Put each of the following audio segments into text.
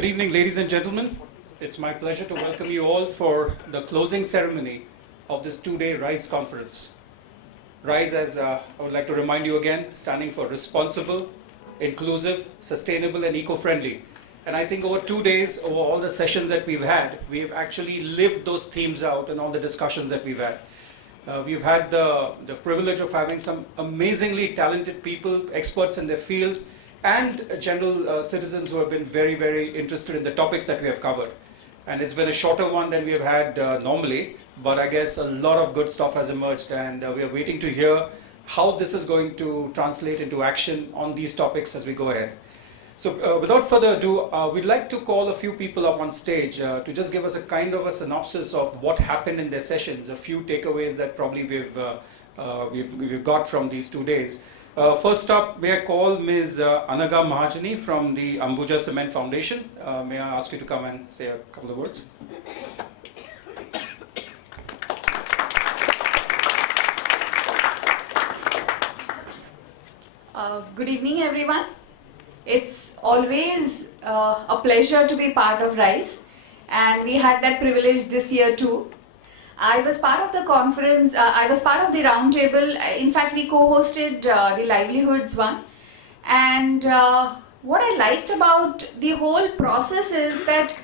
Good evening, ladies and gentlemen. It's my pleasure to welcome you all for the closing ceremony of this two-day RISE conference. RISE, as I would like to remind you again, standing for responsible, inclusive, sustainable, and eco-friendly. And I think over 2 days, over all the sessions that we've had, we've actually lived those themes out in all the discussions that we've had. We've had the privilege of having some amazingly talented people, experts in their field, and general citizens who have been very, very interested in the topics that we have covered. And it's been a shorter one than we have had normally, but I guess a lot of good stuff has emerged, and we are waiting to hear how this is going to translate into action on these topics as we go ahead. So without further ado, we'd like to call a few people up on stage to just give us a kind of a synopsis of what happened in their sessions, a few takeaways that probably we've got from these 2 days. First up, may I call Ms. Anaga Mahajani from the Ambuja Cement Foundation. May I ask you to come and say a couple of words? Good evening, everyone. It's always a pleasure to be part of RISE, and we had that privilege this year too. I was part of the conference, I was part of the roundtable. In fact, we co-hosted the livelihoods one. And what I liked about the whole process is that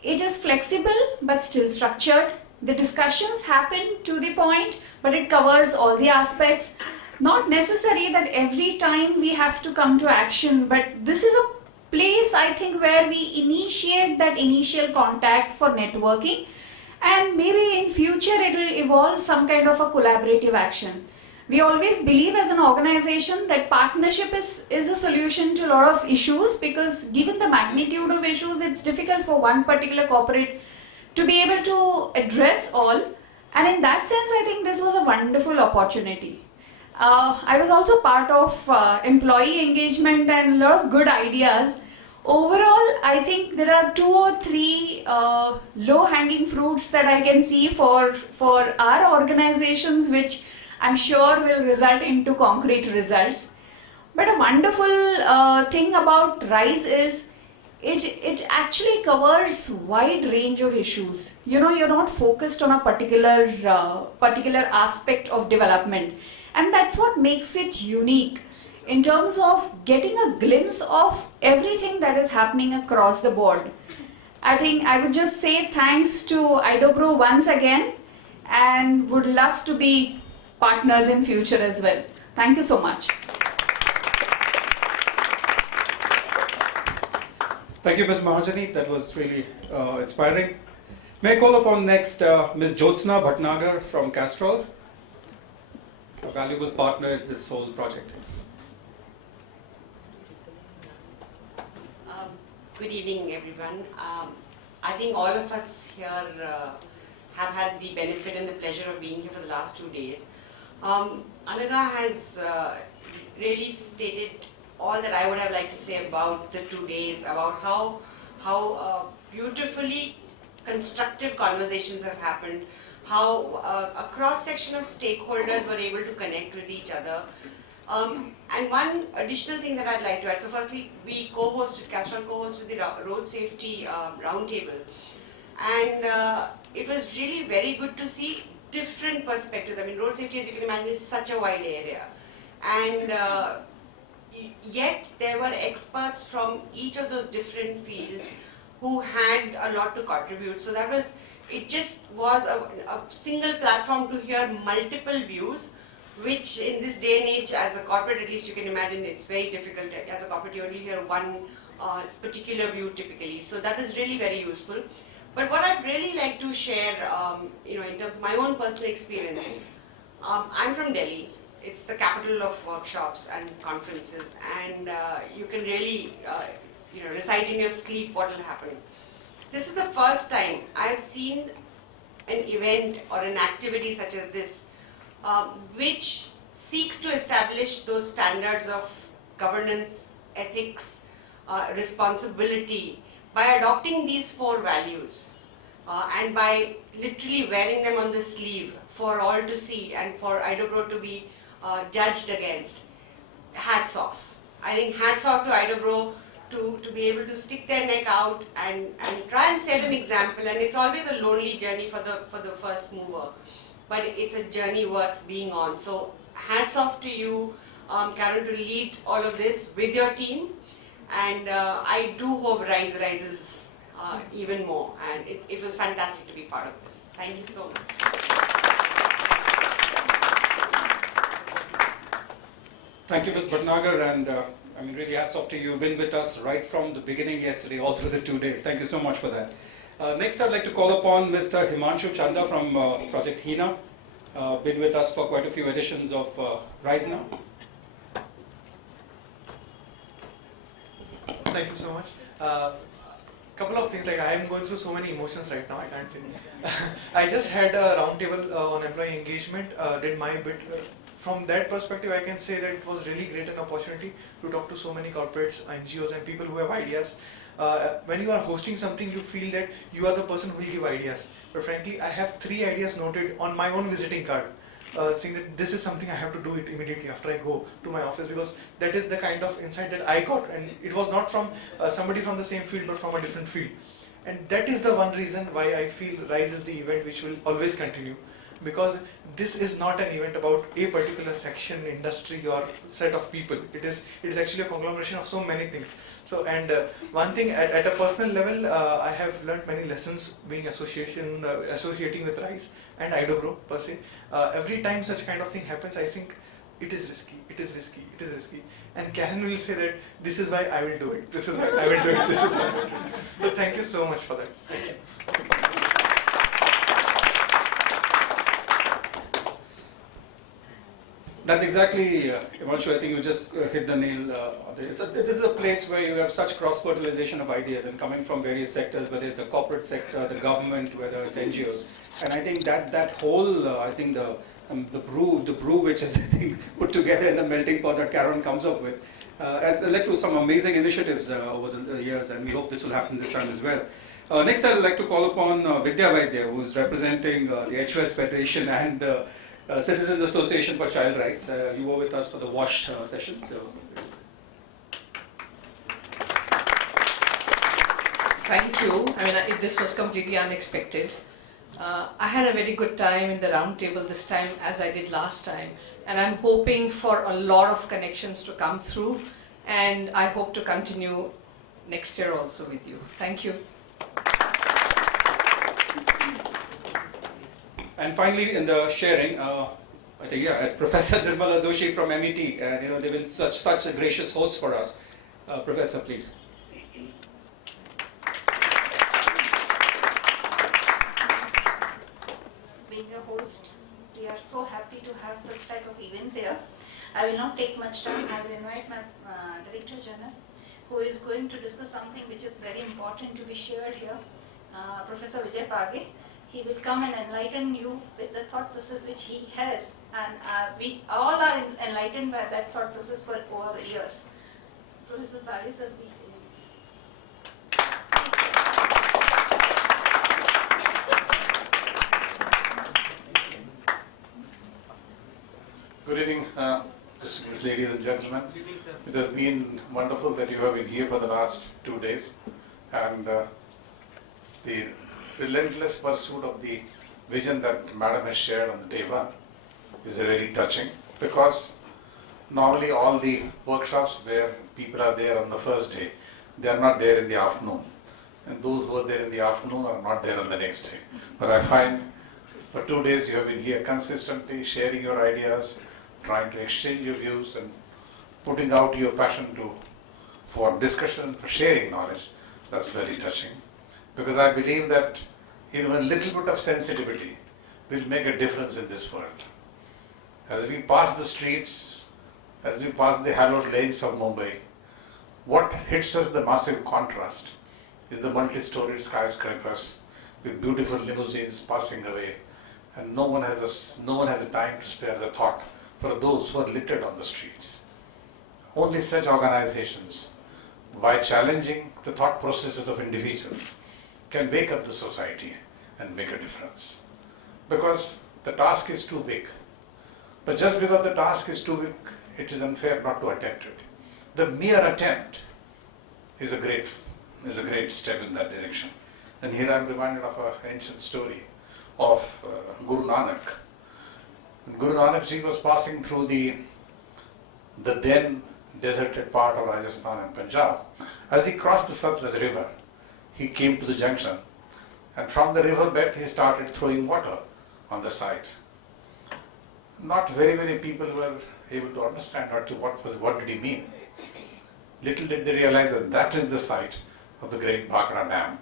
it is flexible but still structured. The discussions happen to the point, but it covers all the aspects. Not necessary that every time we have to come to action, but this is a place, I think, where we initiate that initial contact for networking. And maybe in future it will evolve some kind of a collaborative action. We always believe as an organization that partnership is a solution to a lot of issues, because given the magnitude of issues, it's difficult for one particular corporate to be able to address all. And in that sense, I think this was a wonderful opportunity. I was also part of employee engagement and a lot of good ideas. Overall, I think there are 2 or 3 low-hanging fruits that I can see for our organizations, which I'm sure will result into concrete results. But a wonderful thing about RISE is it actually covers wide range of issues. You know, you're not focused on a particular aspect of development, and that's what makes it unique in terms of getting a glimpse of everything that is happening across the board. I think I would just say thanks to IDOBRO once again, and would love to be partners in future as well. Thank you so much. Thank you, Ms. Mahajani. That was really inspiring. May I call upon next Ms. Jyotsna Bhatnagar from Castrol, a valuable partner in this whole project. Good evening, everyone. I think all of us here have had the benefit and the pleasure of being here for the last 2 days. Anaga has really stated all that I would have liked to say about the 2 days, about how beautifully constructive conversations have happened, how a cross-section of stakeholders were able to connect with each other. And one additional thing that I'd like to add, so firstly, we Castrol co-hosted the road safety roundtable, and it was really very good to see different perspectives. I mean, road safety, as you can imagine, is such a wide area, and yet there were experts from each of those different fields who had a lot to contribute. So it just was a single platform to hear multiple views, which in this day and age, as a corporate, at least you can imagine, it's very difficult. As a corporate, you only hear one particular view typically. So that was really very useful. But what I'd really like to share, in terms of my own personal experience, I'm from Delhi. It's the capital of workshops and conferences, and you can really, recite in your sleep what will happen. This is the first time I've seen an event or an activity such as this, which seeks to establish those standards of governance, ethics, responsibility by adopting these 4 values and by literally wearing them on the sleeve for all to see and for IDOBRO to be judged against. Hats off. I think hats off to IDOBRO to be able to stick their neck out and try and set an example. And it's always a lonely journey for the first mover, but it's a journey worth being on. So hats off to you, Karen, to lead all of this with your team. And I do hope Rise rises even more. And it was fantastic to be part of this. Thank you so much. Thank you, Ms. Bhatnagar, and I mean, really hats off to you. You've been with us right from the beginning yesterday, all through the 2 days. Thank you so much for that. Next, I'd like to call upon Mr. Himanshu Chanda from Project HINA. Been with us for quite a few editions of Rise now. Thank you so much. Couple of things, like I am going through so many emotions right now, I can't say. I just had a roundtable on employee engagement, did my bit. From that perspective, I can say that it was really great an opportunity to talk to so many corporates, NGOs and people who have ideas. When you are hosting something, you feel that you are the person who will give ideas. But frankly, I have 3 ideas noted on my own visiting card, saying that this is something I have to do it immediately after I go to my office, because that is the kind of insight that I got, and it was not from somebody from the same field but from a different field. And that is the one reason why I feel Rise is the event which will always continue, because this is not an event about a particular section, industry or set of people. It is actually a conglomeration of so many things. So, and one thing at a personal level, I have learned many lessons being associating with Rise and IDOGRO per se. Every time such kind of thing happens, I think it is risky, it is risky, it is risky. And Karen will say that this is why I will do it, this is why I will do it, this is why I will do it. So thank you so much for that. Thank you. That's exactly, Himanshu, I think you just hit the nail on the head. This is a place where you have such cross-fertilization of ideas and coming from various sectors, whether it's the corporate sector, the government, whether it's NGOs. And I think that whole, I think the brew which is, I think, put together in the melting pot that Karen comes up with, has led to some amazing initiatives over the years, and we hope this will happen this time as well. Next, I'd like to call upon Vidya Vaidya, who is representing the HVS Federation and Citizens Association for Child Rights. You were with us for the WASH session. So. Thank you. I mean, this was completely unexpected. I had a very good time in the round table this time as I did last time, and I'm hoping for a lot of connections to come through, and I hope to continue next year also with you. Thank you. And finally, in the sharing, I think Professor Nirmala Joshi from MET, and they've been such a gracious host for us. Professor, please. Being a host, we are so happy to have such type of events here. I will not take much time. I will invite my Director General, who is going to discuss something which is very important to be shared here. Professor Vijay Page. He will come and enlighten you with the thought process which he has, and we all are enlightened by that thought process for over the years. Professor Page, sir, Good evening, distinguished ladies and gentlemen. It has been wonderful that you have been here for the last 2 days, and the relentless pursuit of the vision that Madam has shared on day one is very touching, because normally all the workshops where people are there on the first day, they are not there in the afternoon, and those who are there in the afternoon are not there on the next day. But I find for 2 days you have been here consistently sharing your ideas, trying to exchange your views and putting out your passion for discussion, for sharing knowledge. That's very touching, because I believe that even a little bit of sensitivity will make a difference in this world. As we pass the streets, as we pass the hallowed lanes of Mumbai, what hits us the massive contrast is the multi-storied skyscrapers with beautiful limousines passing away, and no one has the time to spare the thought for those who are littered on the streets. Only such organizations, by challenging the thought processes of individuals, can wake up the society and make a difference. Because the task is too big. But just because the task is too big, it is unfair not to attempt it. The mere attempt is a great step in that direction. And here I am reminded of an ancient story of Guru Nanak. Guru Nanak ji was passing through the then deserted part of Rajasthan and Punjab. As he crossed the Satluj river, he came to the junction, and from the river bed he started throwing water on the side. Not very many people were able to understand what did he mean. Little did they realize that that is the site of the great Bhakra Dam.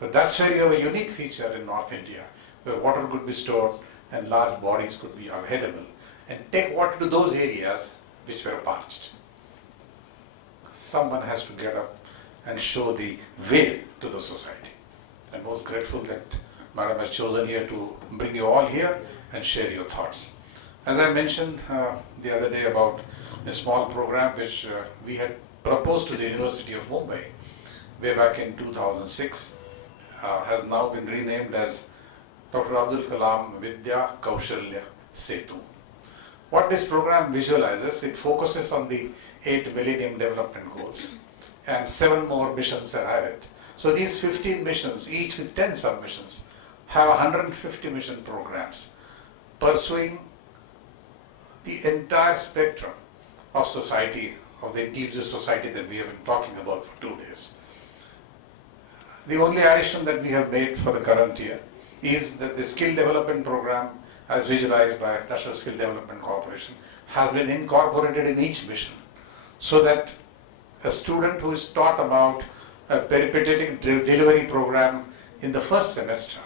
But that's where you have a unique feature in North India, where water could be stored and large bodies could be available, and take water to those areas which were parched. Someone has to get up and show the way to the society. I'm most grateful that Madam has chosen here to bring you all here and share your thoughts. As I mentioned the other day about a small program which we had proposed to the University of Mumbai way back in 2006, has now been renamed as Dr. Abdul Kalam Vidya Kaushalya Setu. What this program visualizes, it focuses on the 8 Millennium Development Goals, and 7 more missions are added. So these 15 missions, each with 10 submissions, have 150 mission programs pursuing the entire spectrum of society, of the inclusive society that we have been talking about for 2 days. The only addition that we have made for the current year is that the skill development program, as visualized by National Skill Development Corporation, has been incorporated in each mission, so that a student who is taught about a peripatetic delivery program in the first semester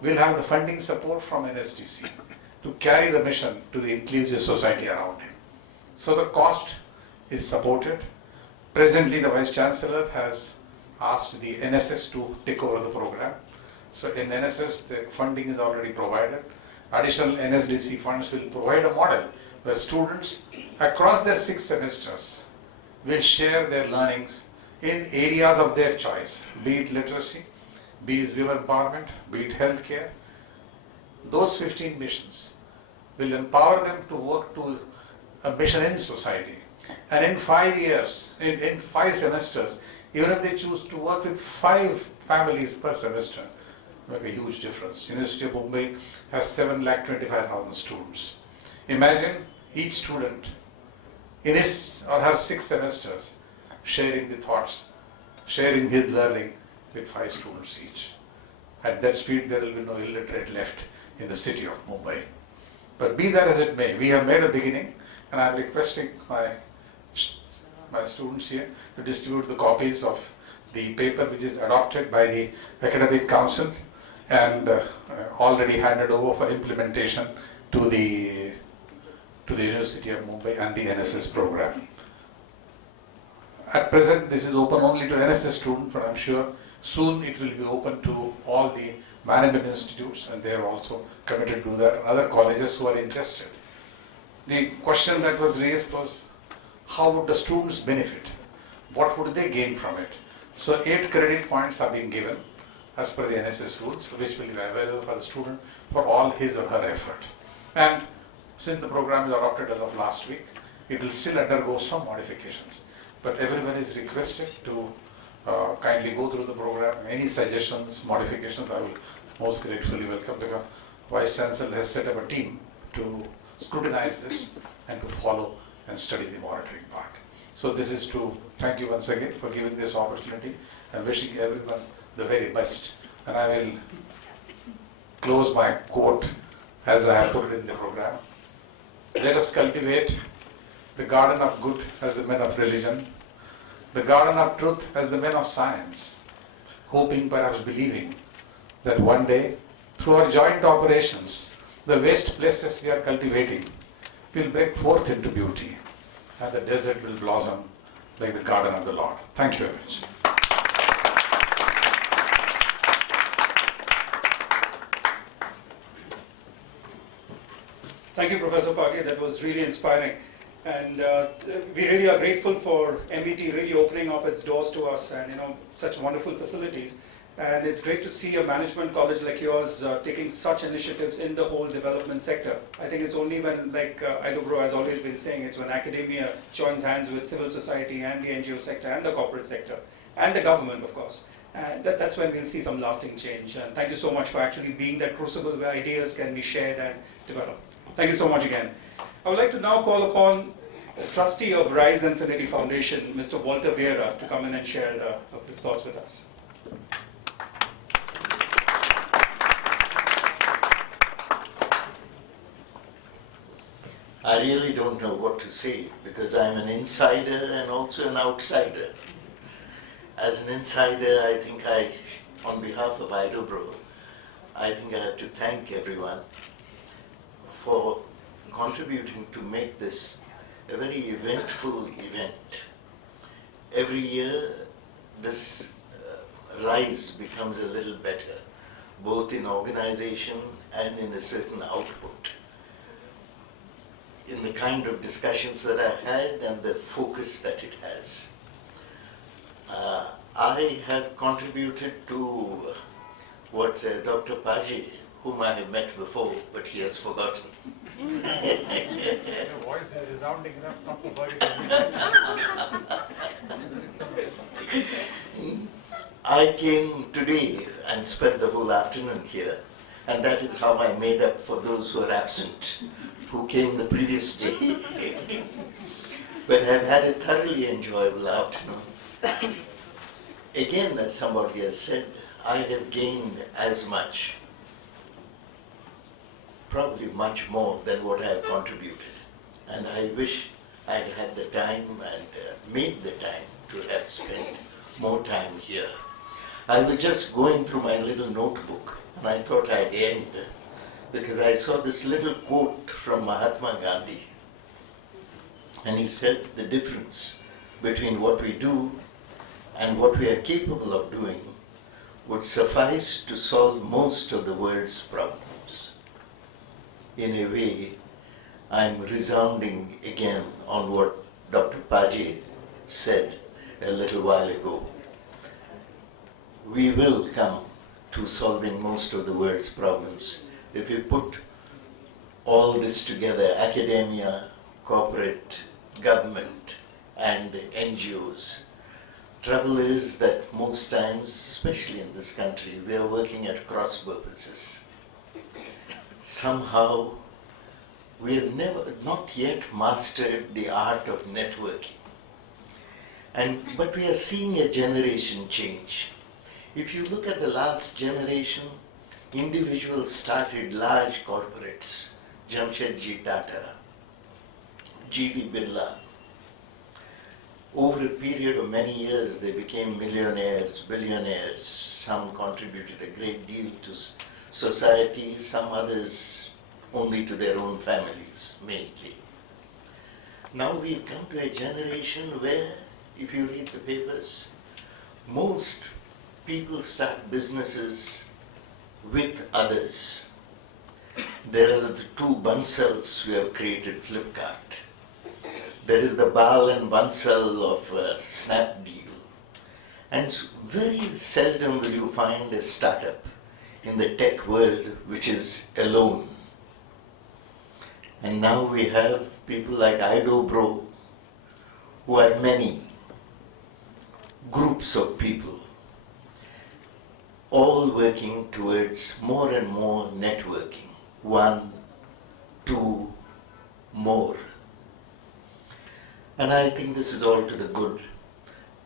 will have the funding support from NSDC to carry the mission to the inclusive society around him. So the cost is supported. Presently, the Vice Chancellor has asked the NSS to take over the program. So in NSS, the funding is already provided. Additional NSDC funds will provide a model where students across their 6 semesters will share their learnings in areas of their choice, be it literacy, be it women empowerment, be it healthcare. Those 15 missions will empower them to work to a mission in society. And in 5 years, in 5 semesters, even if they choose to work with 5 families per semester, make a huge difference. University of Mumbai has 7,25,000 students. Imagine each student in his or her 6 semesters sharing the thoughts, sharing his learning with 5 students each. At that speed, there will be no illiterate left in the city of Mumbai. But be that as it may, we have made a beginning, and I am requesting my students here to distribute the copies of the paper which is adopted by the Academic Council and already handed over for implementation to the University of Mumbai and the NSS program. At present, this is open only to NSS students, but I am sure soon it will be open to all the management institutes, and they have also committed to that, other colleges who are interested. The question that was raised was, how would the students benefit? What would they gain from it? So 8 credit points are being given as per the NSS rules, which will be available for the student for all his or her effort. And since the program is adopted as of last week, it will still undergo some modifications. But everyone is requested to kindly go through the program. Any suggestions, modifications, I will most gratefully welcome, because Vice Chancellor has set up a team to scrutinize this and to follow and study the monitoring part. So this is to thank you once again for giving this opportunity and wishing everyone the very best. And I will close my quote as I have put it in the program. Let us cultivate the garden of good as the men of religion, the garden of truth as the men of science, hoping, perhaps believing, that one day, through our joint operations, the waste places we are cultivating will break forth into beauty, and the desert will blossom like the garden of the Lord. Thank you very much. Thank you, Professor Page. That was really inspiring. And we really are grateful for MET really opening up its doors to us and such wonderful facilities. And it's great to see a management college like yours taking such initiatives in the whole development sector. I think it's only when, like IDOBRO has always been saying, it's when academia joins hands with civil society and the NGO sector and the corporate sector and the government, of course. And that's when we'll see some lasting change. And thank you so much for actually being that crucible where ideas can be shared and developed. Thank you so much again. I would like to now call upon the trustee of Rise Infinity Foundation, Mr. Walter Vieira, to come in and share his thoughts with us. I really don't know what to say because I'm an insider and also an outsider. As an insider, I think on behalf of IDOBRO, I think I have to thank everyone for contributing to make this a very eventful event. Every year, this rise becomes a little better, both in organization and in a certain output. In the kind of discussions that I've had and the focus that it has. I have contributed to what Dr. Paji, whom I have met before, but he has forgotten. Your voice is resounding enough not to worry. I came today and spent the whole afternoon here, and that is how I made up for those who are absent, who came the previous day. But I've had a thoroughly enjoyable afternoon. Again, as somebody has said, I have gained as much, probably much more than what I have contributed. And I wish I had had the time and made the time to have spent more time here. I was just going through my little notebook and I thought I'd end because I saw this little quote from Mahatma Gandhi. And he said the difference between what we do and what we are capable of doing would suffice to solve most of the world's problems. In a way, I'm resounding again on what Dr. Paji said a little while ago. We will come to solving most of the world's problems if we put all this together, academia, corporate, government, and NGOs. Trouble is that most times, especially in this country, we are working at cross purposes. Somehow, we have not yet mastered the art of networking. But we are seeing a generation change. If you look at the last generation, individuals started large corporates, Jamshedji Tata, G.D. Birla. Over a period of many years, they became millionaires, billionaires. Some contributed a great deal to society, some others only to their own families, mainly. Now we've come to a generation where, if you read the papers, most people start businesses with others. There are the two Bansals who have created Flipkart. There is the Bal and Bansal of Snapdeal. And very seldom will you find a startup in the tech world which is alone. And now we have people like IDOBRO, who are many groups of people, all working towards more and more networking. 1, 2, more. And I think this is all to the good.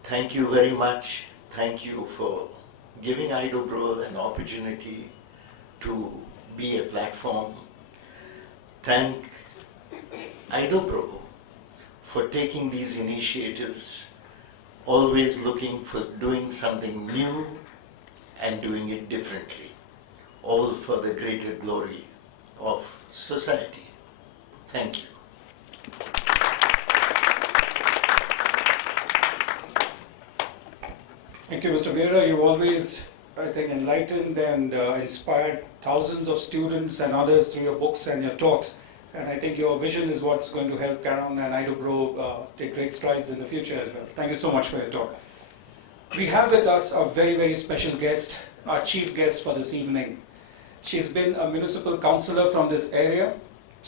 Thank you very much. Thank you for giving IDOBRO an opportunity to be a platform. Thank IDOBRO for taking these initiatives, always looking for doing something new and doing it differently, all for the greater glory of society. Thank you. Thank you, Mr. Vieira. You've always, I think, enlightened and inspired thousands of students and others through your books and your talks. And I think your vision is what's going to help Caron and IDOBRO take great strides in the future as well. Thank you so much for your talk. We have with us a very, very special guest, our chief guest for this evening. She's been a municipal councillor from this area.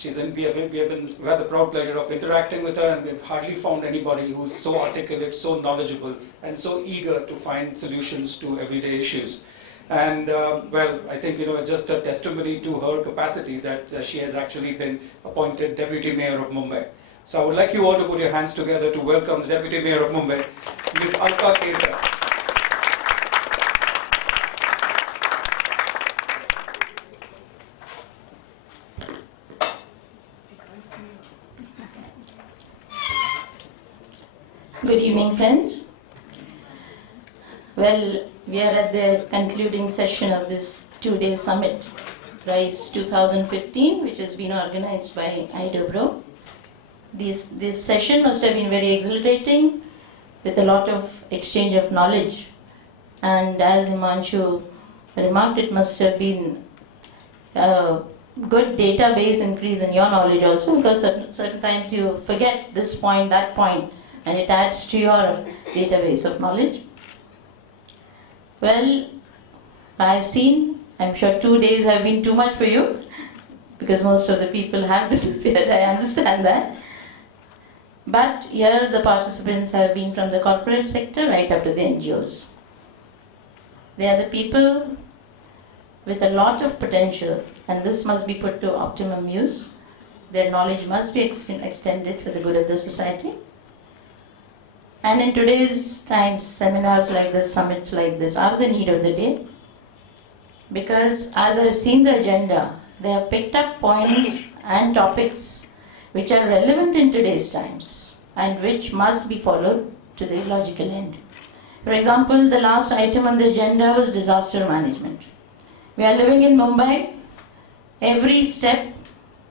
We had the proud pleasure of interacting with her, and we've hardly found anybody who's so articulate, so knowledgeable, and so eager to find solutions to everyday issues. And well, I think it's just a testimony to her capacity that she has actually been appointed Deputy Mayor of Mumbai. So I would like you all to put your hands together to welcome the Deputy Mayor of Mumbai, Ms. Alka Kedia. Good evening, friends. Well, we are at the concluding session of this two-day summit, RISE 2015, which has been organized by IDOBRO. This session must have been very exhilarating, with a lot of exchange of knowledge. And as Himanshu remarked, it must have been a good database increase in your knowledge also, because certain times you forget this point, that point, and it adds to your database of knowledge. Well, I'm sure 2 days have been too much for you, because most of the people have disappeared, I understand that. But here the participants have been from the corporate sector right up to the NGOs. They are the people with a lot of potential, and this must be put to optimum use. Their knowledge must be extended for the good of the society. And in today's times, seminars like this, summits like this are the need of the day, because as I've seen the agenda, they have picked up points and topics which are relevant in today's times and which must be followed to the logical end. For example, the last item on the agenda was disaster management. We are living in Mumbai. Every step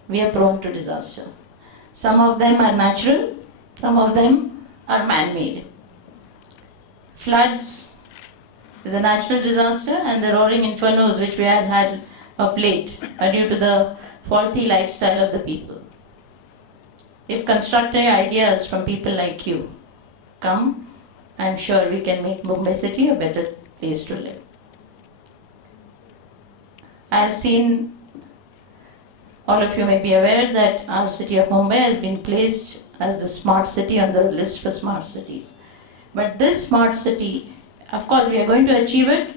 we are prone to disaster. Some of them are natural, some of them are man-made. Floods is a natural disaster, and the roaring infernos which we have had of late are due to the faulty lifestyle of the people. If constructive ideas from people like you come, I'm sure we can make Mumbai city a better place to live. I have seen, all of you may be aware that our city of Mumbai has been placed as the smart city on the list for smart cities. But this smart city, of course, we are going to achieve it.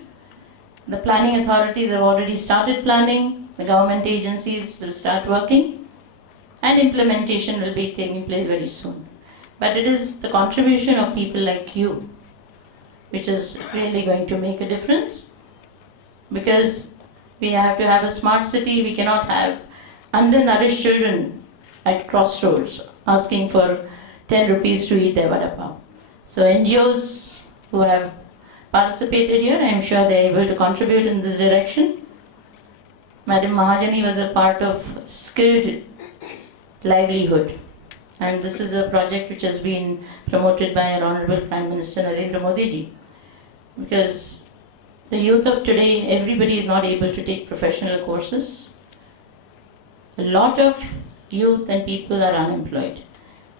The planning authorities have already started planning, the government agencies will start working, and implementation will be taking place very soon. But it is the contribution of people like you which is really going to make a difference, because we have to have a smart city. We cannot have undernourished children at crossroads asking for 10 rupees to eat their vada pav. So NGOs who have participated here, I am sure they are able to contribute in this direction. Madam Mahajani was a part of skilled livelihood, and this is a project which has been promoted by our Honorable Prime Minister Narendra Modi ji, because the youth of today, everybody is not able to take professional courses. A lot of youth and people are unemployed.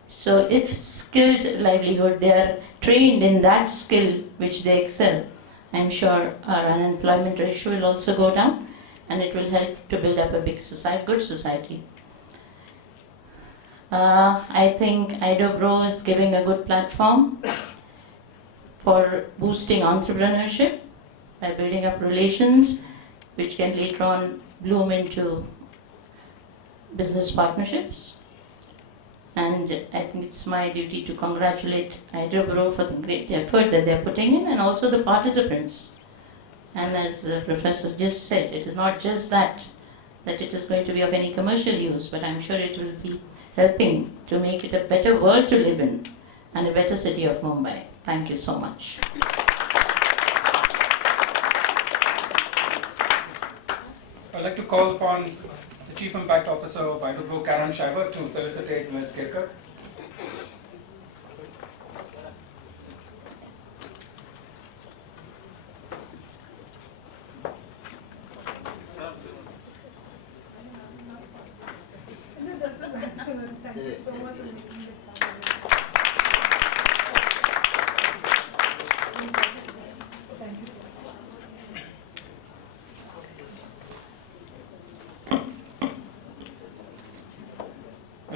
So if skilled livelihood, they are trained in that skill which they excel, I'm sure our unemployment ratio will also go down, and it will help to build up a big society, good society. I think IDOBRO is giving a good platform for boosting entrepreneurship by building up relations which can later on bloom into business partnerships. And I think it's my duty to congratulate IDOBRO for the great effort that they're putting in, and also the participants. And as the professor just said, it is not just that it is going to be of any commercial use, but I'm sure it will be helping to make it a better world to live in and a better city of Mumbai. Thank you so much. I'd like to call upon the Chief Impact Officer of IDOBRO, Karan Shiver, to felicitate Ms. Kirkar.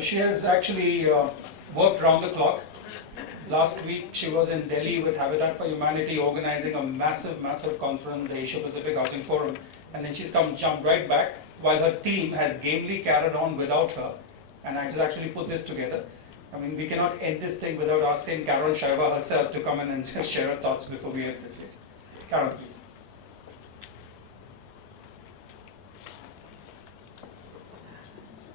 She has actually worked round the clock. Last week she was in Delhi with Habitat for Humanity organizing a massive conference, the Asia Pacific Housing Forum, and then she's jumped right back while her team has gamely carried on without her. And I just actually put this together. I mean, we cannot end this thing without asking Karen Shaiva herself to come in and just share her thoughts before we end this. Karen, please.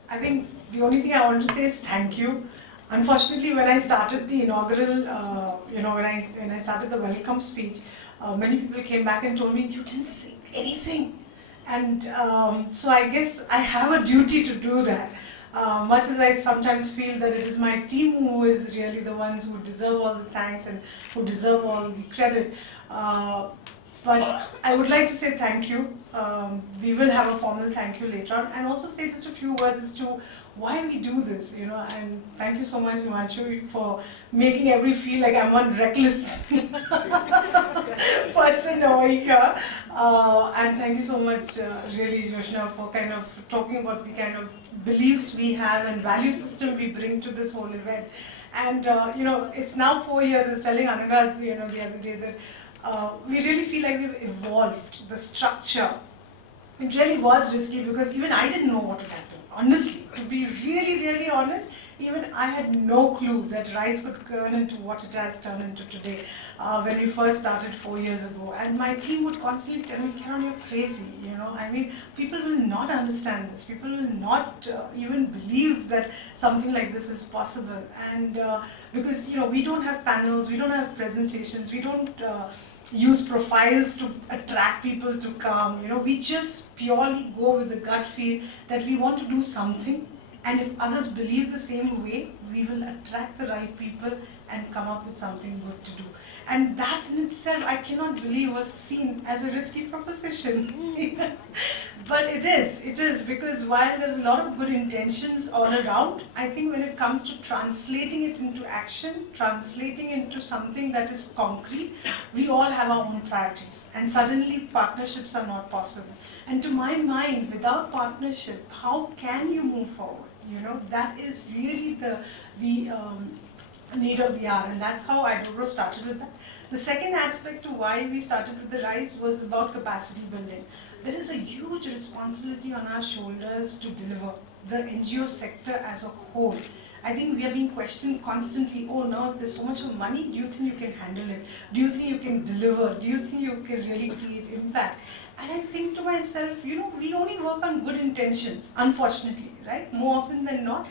I think the only thing I want to say is thank you. Unfortunately, when I started the inaugural, when I started the welcome speech, many people came back and told me, you didn't say anything. And so I guess I have a duty to do that. Much as I sometimes feel that it is my team who is really the ones who deserve all the thanks and who deserve all the credit. But I would like to say thank you. We will have a formal thank you later on, and also say just a few words as to why we do this, and thank you so much, Himanshu, for making everybody feel like I'm one reckless person over here. And thank you so much, really, Joshna, for kind of talking about the kind of beliefs we have and value system we bring to this whole event. And, it's now 4 years. I was telling Anaga, the other day that we really feel like we've evolved the structure. It really was risky because even I didn't know what would happen. Honestly, to be really honest, even I had no clue that RISE could turn into what it has turned into today when we first started 4 years ago. And my team would constantly tell me, Karen, you're crazy, I mean, people will not understand this. People will not even believe that something like this is possible. And because, we don't have panels, we don't have presentations, we don't use profiles to attract people to come. We just purely go with the gut feel that we want to do something, and if others believe the same way, we will attract the right people and come up with something good to do. And that in itself, I cannot believe, was seen as a risky proposition. But it is, because while there's a lot of good intentions all around, I think when it comes to translating it into action, translating into something that is concrete, we all have our own priorities. And suddenly partnerships are not possible. And to my mind, without partnership, how can you move forward? That is really the need of the hour, and that's how IDOBRO started with that. The second aspect to why we started with the RISE was about capacity building. There is a huge responsibility on our shoulders to deliver the NGO sector as a whole. I think we are being questioned constantly, oh, now if there's so much of money, do you think you can handle it? Do you think you can deliver? Do you think you can really create impact? And I think to myself, we only work on good intentions, unfortunately, right? More often than not,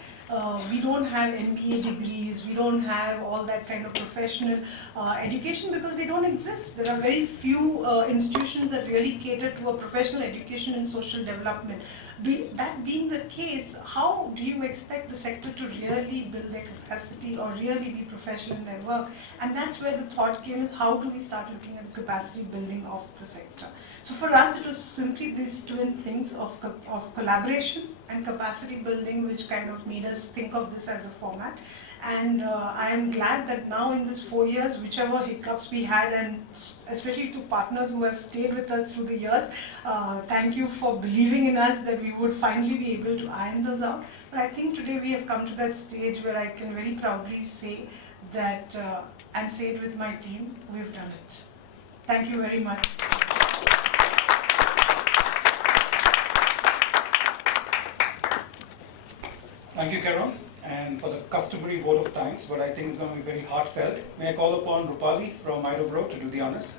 we don't have MBA degrees, we don't have all that kind of professional education because they don't exist. There are very few institutions that really cater to a professional education in social development. That being the case, how do you expect the sector to really build their capacity or really be professional in their work? And that's where the thought came, is how do we start looking at the capacity building of the sector? So for us, it was simply these twin things of collaboration and capacity building, which kind of made us think of this as a format. And I am glad that now in this 4 years, whichever hiccups we had, and especially to partners who have stayed with us through the years, thank you for believing in us that we would finally be able to iron those out. But I think today we have come to that stage where I can very proudly say that, and say it with my team, we've done it. Thank you very much. Thank you, Karen, and for the customary vote of thanks, but I think it's going to be very heartfelt. May I call upon Rupali from IDOBRO to do the honors?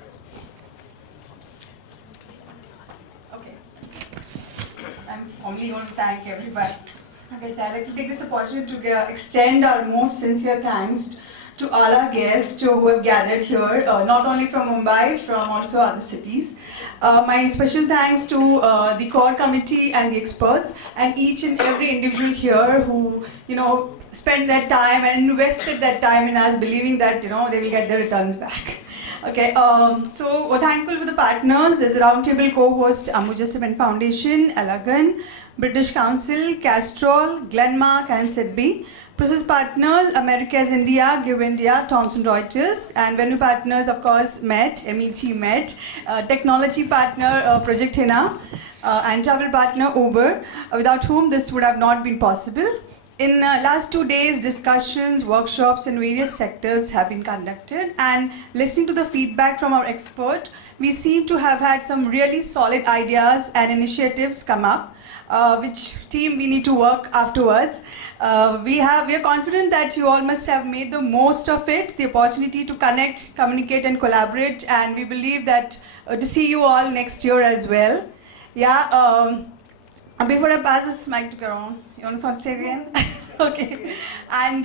Okay. I'm formally going to thank everybody. Okay, so I'd like to take this opportunity to extend our most sincere thanks to all our guests who have gathered here, not only from Mumbai, from also other cities. My special thanks to the core committee and the experts, and each and every individual here who, spent their time and invested that time in us, believing that, they will get their returns back. Okay, so we're thankful for the partners. There's a roundtable co-host, Ambuja Cement Foundation, Elegant, British Council, Castrol, Glenmark, and SIDBI. Process partners, Americas India, Give India, Thomson Reuters, and venue partners, of course, MET, MET, technology partner, Project HINA, and travel partner, Uber, without whom this would have not been possible. In last 2 days, discussions, workshops in various sectors have been conducted, and listening to the feedback from our expert, we seem to have had some really solid ideas and initiatives come up, which team we need to work afterwards. We are confident that you all must have made the most of it, the opportunity to connect, communicate and collaborate, and we believe that to see you all next year as well. Yeah. Before I pass this mic to Karan, you want to say again? Okay. And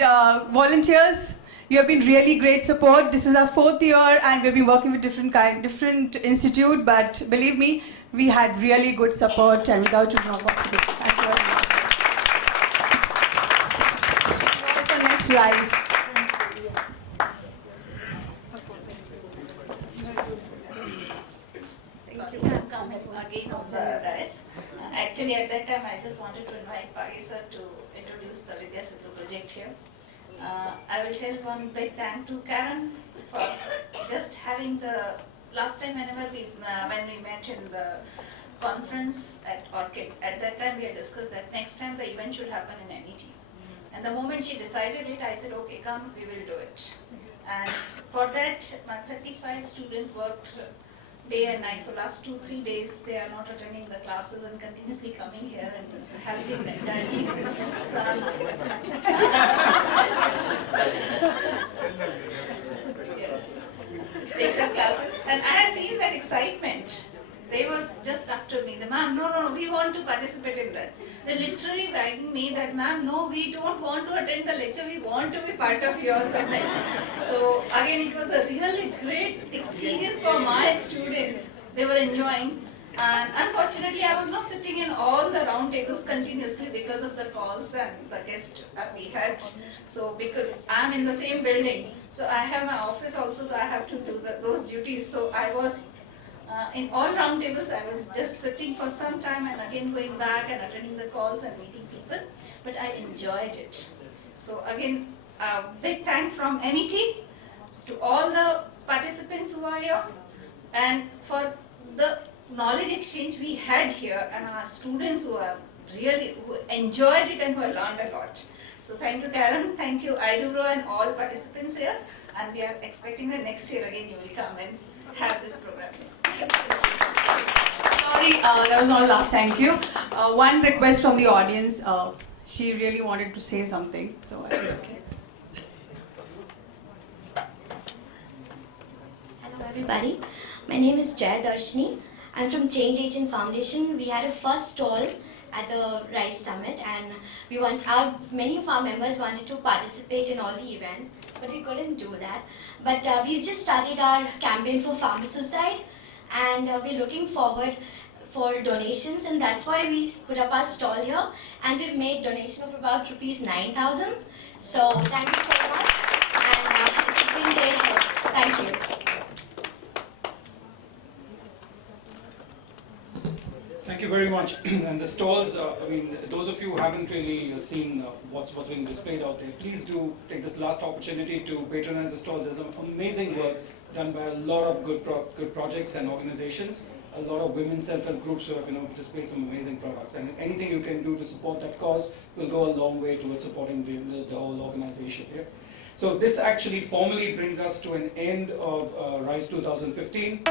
volunteers, you have been really great support. This is our 4th year and we've been working with different institute, but believe me, we had really good support and without you not possible. Thank you very much. For next Rise. Again on the Rise. Actually, at that time, I just wanted to invite Pagi sir to introduce the Vidya Sidhu project here. I will tell one big thank to Karen for just having the last time when we met in the conference at Orchid. At that time, we had discussed that next time the event should happen in MET. And the moment she decided it, I said, okay, come, we will do it. And for that, my 35 students worked day and night for last 2-3 days. They are not attending the classes and continuously coming here and helping the entire team. So, yes, special classes. And I have seen that excitement. They was just after me, the ma'am, no, we want to participate in that. They literally begging me that, ma'am, no, we don't want to attend the lecture, we want to be part of yours. So again, it was a really great experience for my students. They were enjoying. And unfortunately, I was not sitting in all the round tables continuously because of the calls and the guests we had. So because I'm in the same building, so I have my office also, so I have to do those duties. So I was in all round tables, I was just sitting for some time and again going back and attending the calls and meeting people, but I enjoyed it. So again, a big thank from MET to all the participants who are here and for the knowledge exchange we had here and our students who enjoyed it and who learned a lot. So thank you Karen, thank you Idubro and all participants here, and we are expecting that next year again you will come and have this program. Sorry, that was not last. Thank you. One request from the audience. She really wanted to say something. So I said, okay. Hello everybody. My name is Jaya Darshini. I'm from Change Agent Foundation. We had a first stall at the Rise Summit, and many of our members wanted to participate in all the events, but we couldn't do that. But we just started our campaign for farmer suicide, and we're looking forward for donations, and that's why we put up our stall here, and we've made donation of about ₹9,000. So thank you so much, and it's been great help. Thank you. Thank you very much. And the stalls, I mean, those of you who haven't really seen what's being displayed out there, please do take this last opportunity to patronize the stalls. There's some amazing work done by a lot of good projects and organizations, a lot of women self-help groups who have displayed some amazing products. And anything you can do to support that cause will go a long way towards supporting the whole organization here. So this actually formally brings us to an end of Rise 2015.